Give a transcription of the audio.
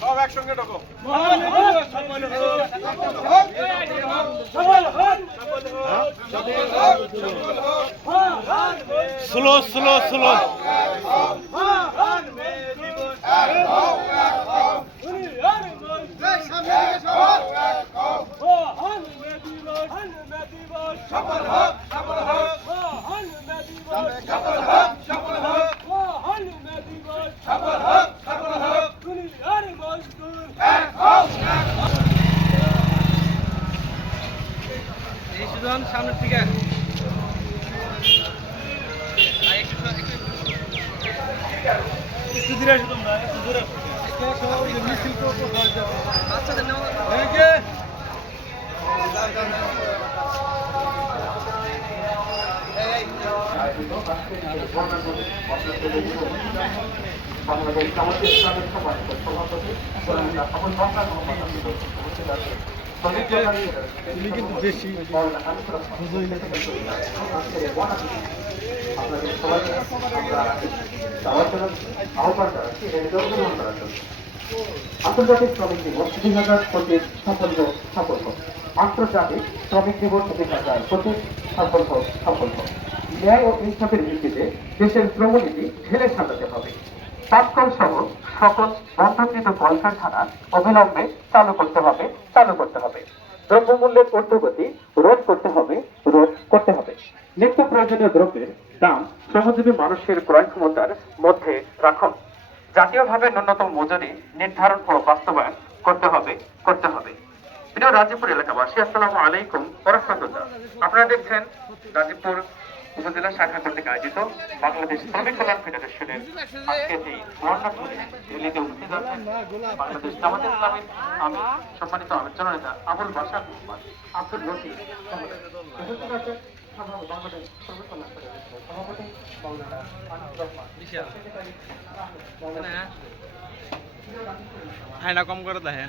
সব একসঙ্গে ঢোকো সফল হোক সফল হোক সফল হোক স্লো স্লো স্লো। সফল হোক সফল হোক সফল হোক সফল হোক সফল হোক সফল হোক এক হোক এই সুজন সামনের থেকে বাংলাদেশ সামাজিক ইসলামের সমাজ বেশি আন্তর্জাতিক শ্রমিক দিবস দুই হাজার পঁচিশ সফল হোক সফল আন্তর্জাতিক শ্রমিক দিবস দুই হাজার পঁচিশ সফল হোক সফল ন্যায় ও ইনসাফের ভিত্তিতে দেশের শ্রমনীতি ঢেলে সাজাতে হবে তাৎকল সহ সকল বন্ধকৃত কলকারখানা অবিলম্বে চালু করতে হবে চালু করতে হবে দ্রব্যমূল্যের ঊর্ধ্বগতি রোধ করতে হবে রোধ করতে হবে নিত্য প্রয়োজনীয় দ্রব্যের দাম শ্রমজীবী মানুষের ক্রয় ক্ষমতার মধ্যে রাখুন। জাতীয়ভাবে ন্যূনতম মজুরি নির্ধারণ ও বাস্তবায়ন করতে হবে করতে হবে। প্রিয় রাজীবপুর এলাকাবাসী, আসসালামু আলাইকুম ওরহমতুল্লাহ আপনারা দেখছেন গাজীপুর উপজেলা শাখা কর্তৃক আয়োজিত বাংলাদেশ শ্রমিক কল্যাণ ফেডারেশনের এই বর্ণাঢ্য র্যালিতে উপস্থিত আছেন বাংলাদেশ জামাত ইসলামী আমি সম্মানিত আলোচনা নেতা আবুল বাসার আব্দুল লতিফ। আয়না কম করে দেয়